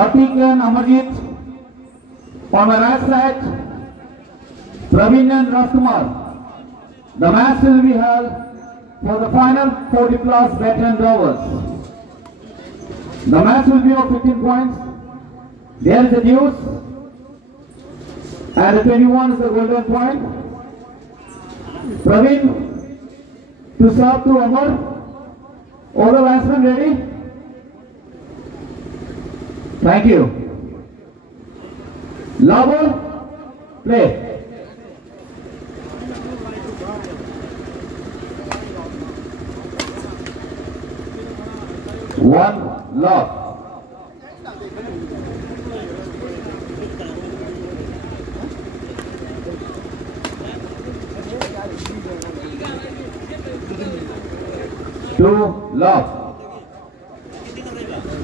Kartik and Amarjit on my right side, Praveen and Rajkumar. The match will be held for the final 40 plus veteran rowers. The match will be of 15 points. There is a deuce and the 21 is the golden point. Praveen to serve to Amar. All the linesmen ready? Thank you. Love, play. One love. Two love.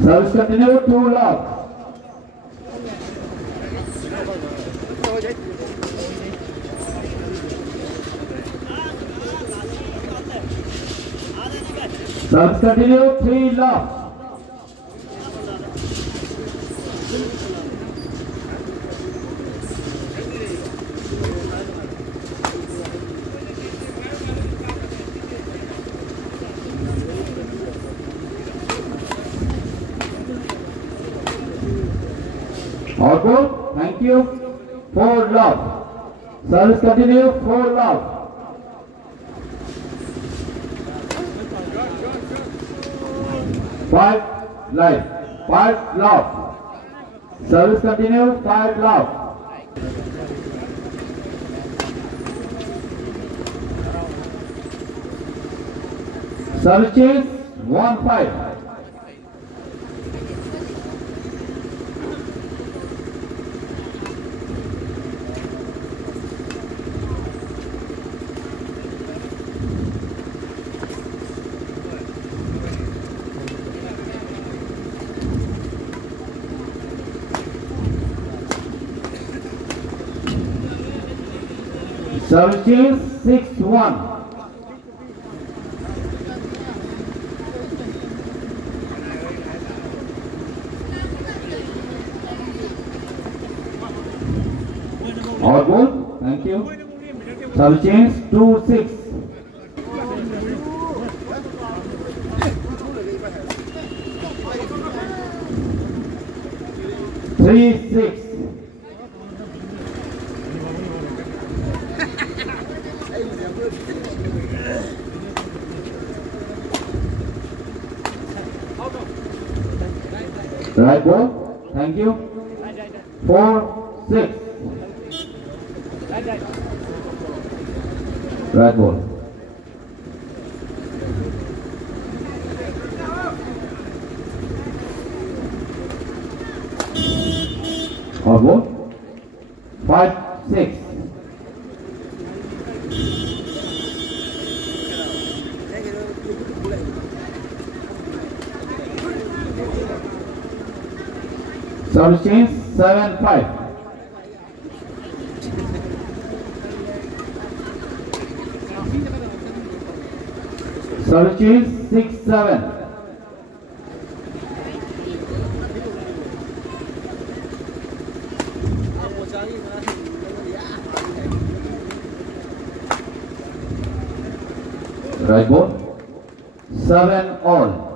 Service continue, two love. Service continue, three love. All good, thank you. Four love. Service continue, four love. Five life, five love. Service continue, five love. Service change, 1-5. Service change 6-1. All good, thank you. Service change 2-6. 3-6. Right ball, thank you. 4-6. Right ball. All ball. 5-6. Service change 7-5. Service change 6-7. Right ball. 7 all.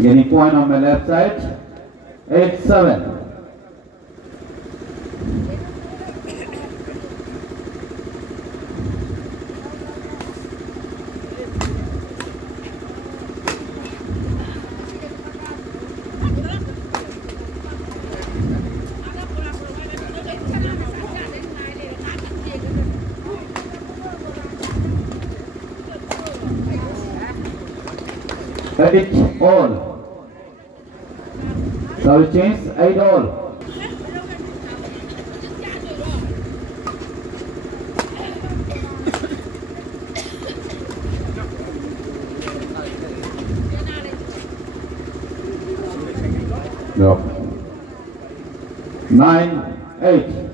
Getting point on my left side, 8-7. Edit all. Service change 8 all. No. 9-8.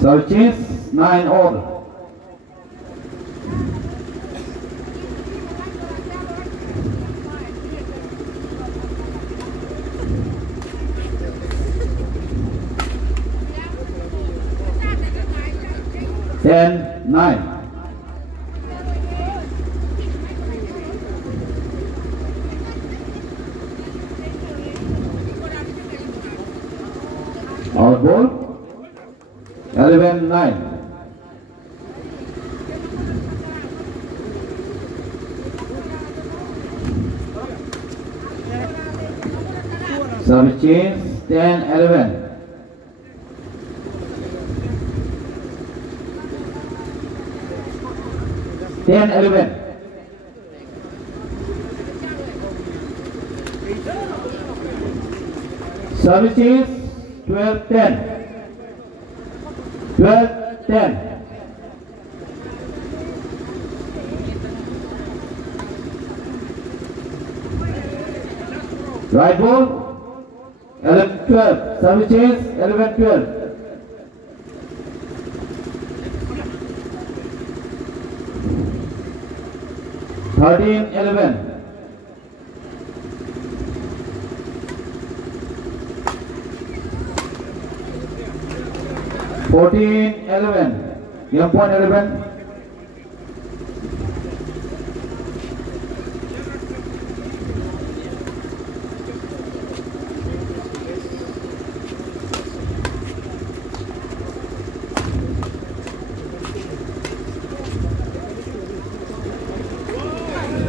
So change 9-all. Ten, 9. Out ball. 11, 9. Service change 10, 11. Ten, 11. Service is 12, 10. 12, 10. Right ball 11, 12. Service is 11, 12. 13, 11. Fourteen, 11. Game point 11.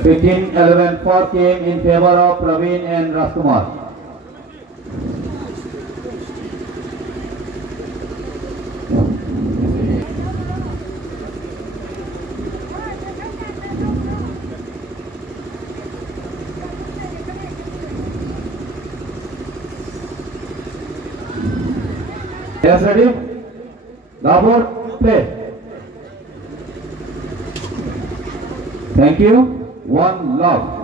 Fifteen, 11. 4 came in favor of Praveen and Rajkumar. Yes, ready? Dabur, play. Thank you. One love.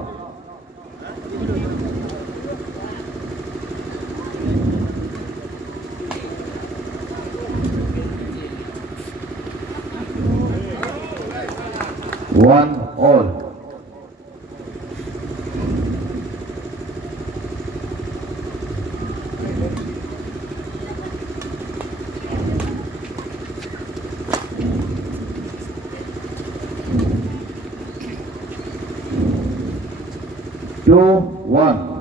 One all. Two, 1.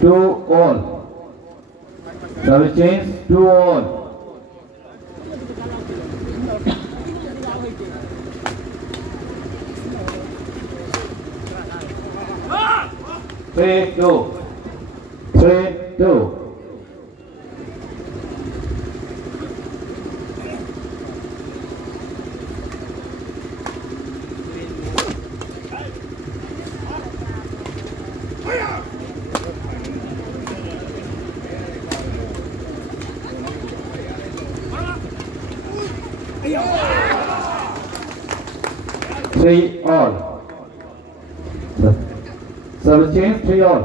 Two all. Service change 2 all. Three, 2. 3, 2. Three all. Service change 3 all.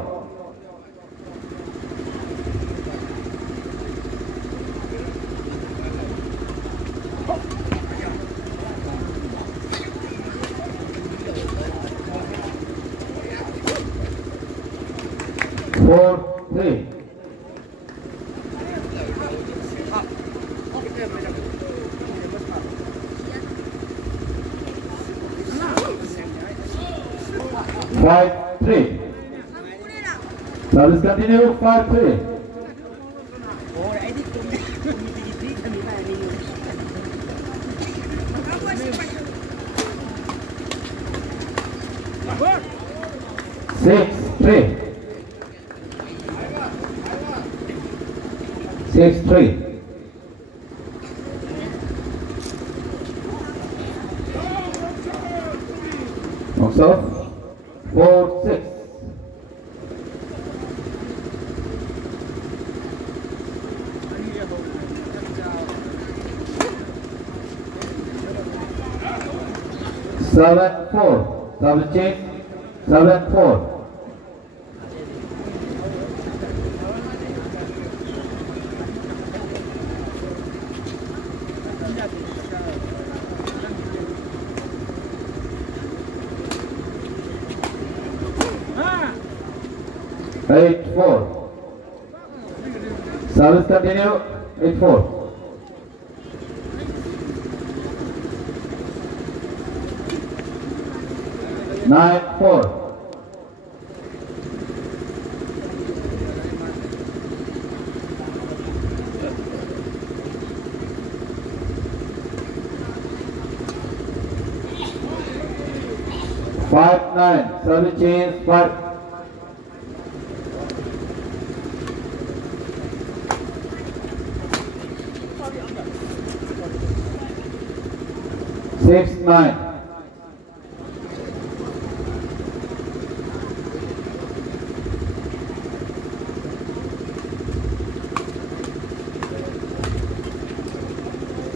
Four, 3. Five, 3. Service continue 5, 3. Six, 3. 6, 3. Looks off. 4-6. Seven, 4. Double change. 7-4. Eight, 4. Service continue. 8-4. Nine, 4. Five, 9. Service change. 5. 6-9.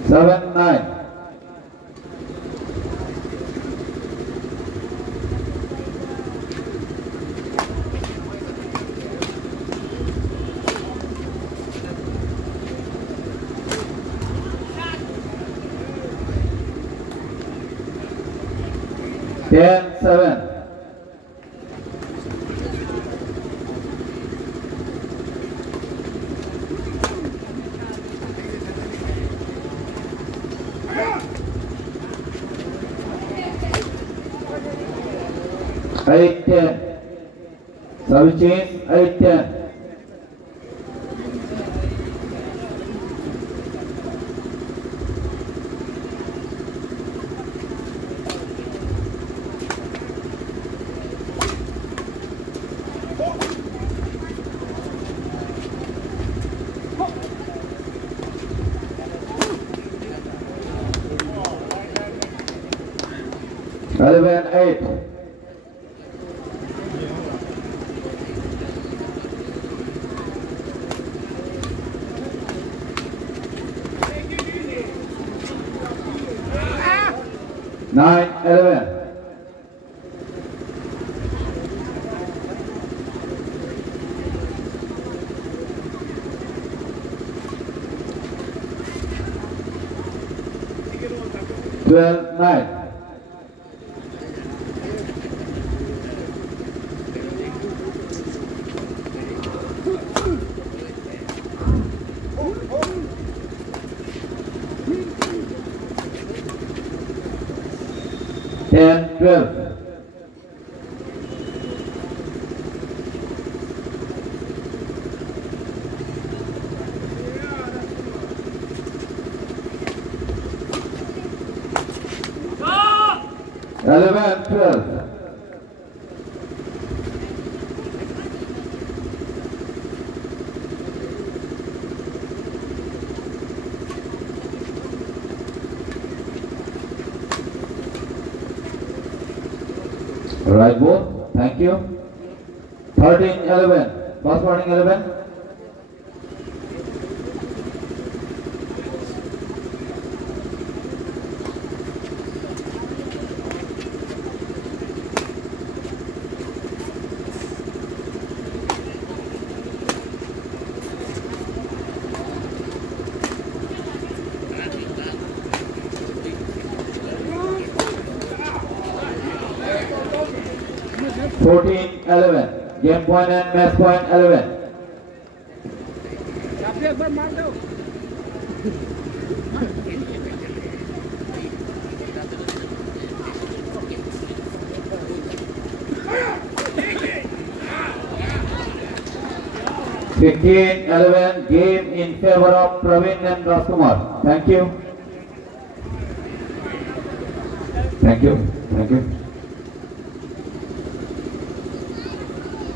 Seven, 9. Ten, 7. Eight, 10. Service change. 8, 10. Eleven, 8. Nine, 11. Twelve, 9. Ten, 12. Stop! 11, 12. Right ball, thank you. 13, 11. Fast bowling 11. Fourteen, 11. Game point and match point 11. Fifteen, 11. Game in favor of Praveen and Rajkumar. Thank you. Thank you. Thank you.